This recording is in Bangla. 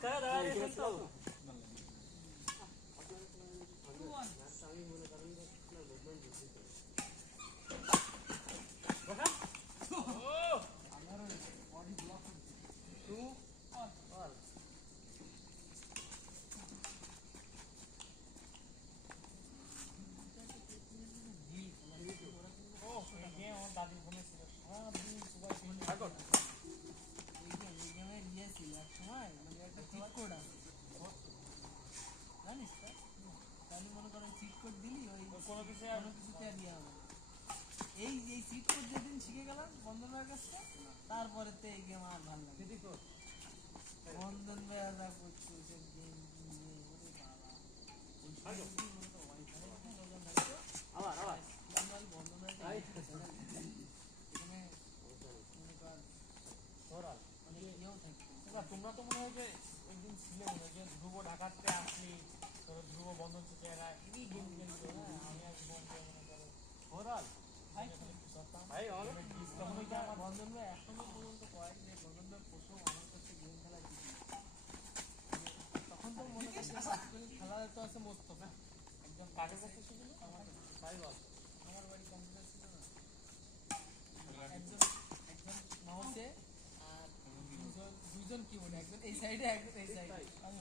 মাঝখানে দাঁড়িয়েছেন তো তারপরে তো এই গেম আর ভালো লাগে বন্ধন বেড়া করছো তোমরা তো মনে হয় যে একদিন ছিলে মনে হয় যে ধ্রুব ঢাকাতে আসলি ধ্রুব বন্ধন থেকে এরা এই গেম খেলতো হ্যাঁ আমি আর মনে করো ওরাল বন্ধন ভাই এখনো পর্যন্ত কয় যে বন্ধন ভাই প্রথম আমার কাছে গেম খেলা তখন তো মনে করছে খেলা তো আছে মোস্তফা একদম কাজের কাছে ছিল আমার বাড়ি কম্পিউটার ছিল না একজন মাউসে আর দুজন কিবোর্ড একজন এই সাইডে একজন এই সাইডে আমি